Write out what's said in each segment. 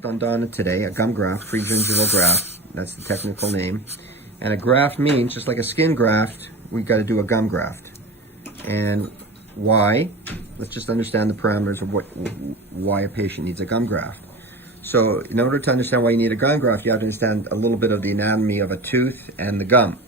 graft on Donna today, a gum graft, pre-gingival graft. That's the technical name. And a graft means, just like a skin graft, we got to do a gum graft. And why? Let's just understand the parameters of why a patient needs a gum graft. So in order to understand why you need a gum graft, you have to understand a little bit of the anatomy of a tooth and the gum.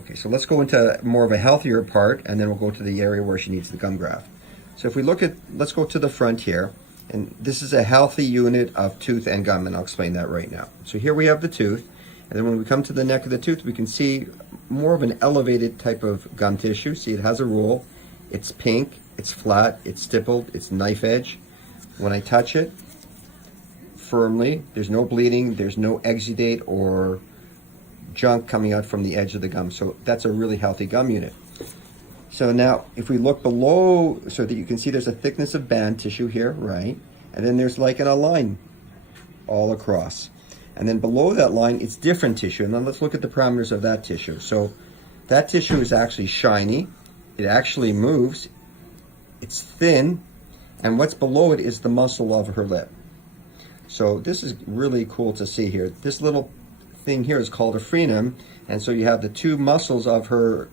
Okay, so let's go into more of a healthier part, and then we'll go to the area where she needs the gum graft. So if we look at, let's go to the front here, and this is a healthy unit of tooth and gum, and I'll explain that right now. So here we have the tooth, and then when we come to the neck of the tooth, we can see more of an elevated type of gum tissue. See, it has a roll, it's pink, it's flat, it's stippled, it's knife edge. When I touch it firmly, there's no bleeding, there's no exudate or junk coming out from the edge of the gum. So that's a really healthy gum unit. So now if we look below, so that you can see there's a thickness of band tissue here, right? And then there's like a line all across. And then below that line, it's different tissue. And then let's look at the parameters of that tissue. So that tissue is actually shiny. It actually moves. It's thin. And what's below it is the muscle of her lip. So this is really cool to see here. This little thing here is called a frenum. And so you have the two muscles of her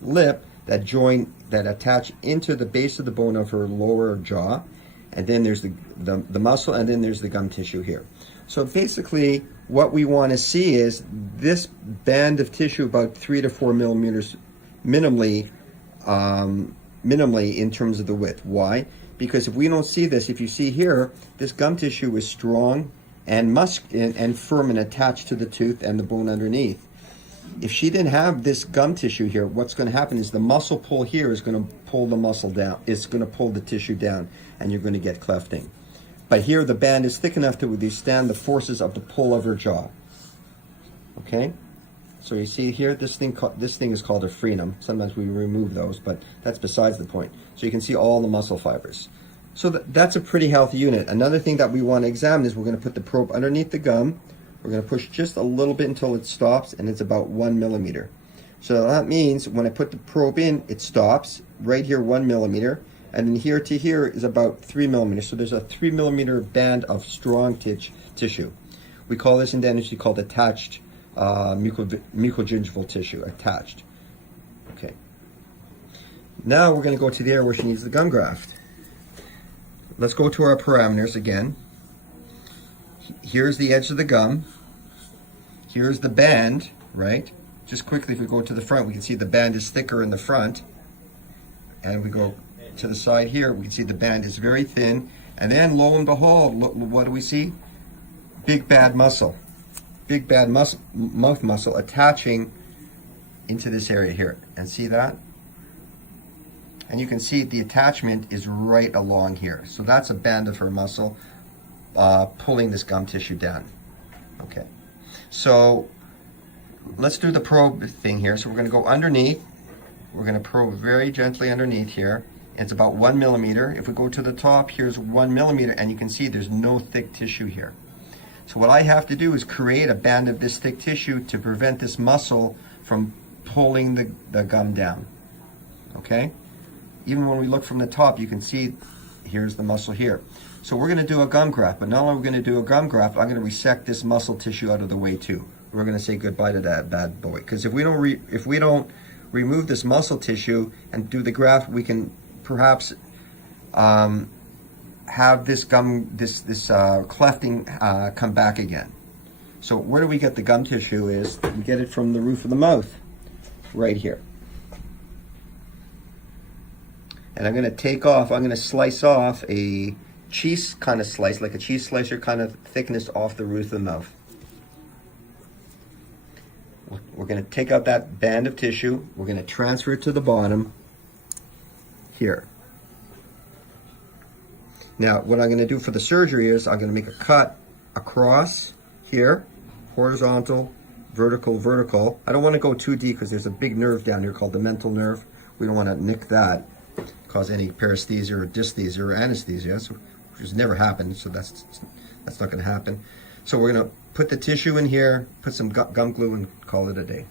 lip that join, that attach into the base of the bone of her lower jaw. And then there's the muscle, and then there's the gum tissue here. So basically what we want to see is this band of tissue about 3 to 4 millimeters minimally in terms of the width. Why? Because if we don't see this, if you see here, this gum tissue is strong and firm and attached to the tooth and the bone underneath. If she didn't have this gum tissue here, what's going to happen is the muscle pull here is going to pull the muscle down. It's going to pull the tissue down, and you're going to get clefting. But here the band is thick enough to withstand the forces of the pull of her jaw. Okay? So you see here, this thing is called a frenum. Sometimes we remove those, but that's besides the point. So you can see all the muscle fibers. So that's a pretty healthy unit. Another thing that we want to examine is we're going to put the probe underneath the gum. We're going to push just a little bit until it stops, and it's about 1 millimeter. So that means when I put the probe in, it stops right here 1 millimeter, and then here to here is about 3 millimeters. So there's a 3 millimeter band of strong tissue. We call this in dentistry called attached mucogingival tissue, attached. Okay. Now we're going to go to the area where she needs the gum graft. Let's go to our parameters again. Here's the edge of the gum. Here's the band, right? Just quickly, if we go to the front, we can see the band is thicker in the front. And we go to the side here, we can see the band is very thin. And then, lo and behold, what do we see? Big bad muscle. Big bad mouth muscle attaching into this area here. And see that? And you can see the attachment is right along here. So that's a band of her muscle pulling this gum tissue down. Okay. So let's do the probe thing here. So we're going to go underneath. We're going to probe very gently underneath here. It's about 1 millimeter. If we go to the top, here's 1 millimeter, and you can see there's no thick tissue here. So what I have to do is create a band of this thick tissue to prevent this muscle from pulling the gum down. Okay? Even when we look from the top, you can see here's the muscle here. So we're going to do a gum graft, but not only are we going to do a gum graft, I'm going to resect this muscle tissue out of the way too. We're going to say goodbye to that bad boy. Because if we don't remove this muscle tissue and do the graft, we can perhaps have this clefting come back again. So where do we get the gum tissue is, we get it from the roof of the mouth, right here. And I'm going to slice off a cheese kind of slice, like a cheese slicer kind of thickness off the roof of the mouth. We're going to take out that band of tissue. We're going to transfer it to the bottom here. Now, what I'm going to do for the surgery is I'm going to make a cut across here, horizontal, vertical, vertical. I don't want to go too deep because there's a big nerve down here called the mental nerve. We don't want to nick that, cause any paresthesia or dysesthesia or anesthesia, which has never happened, so that's not going to happen. So we're going to put the tissue in here, put some gum glue, and call it a day.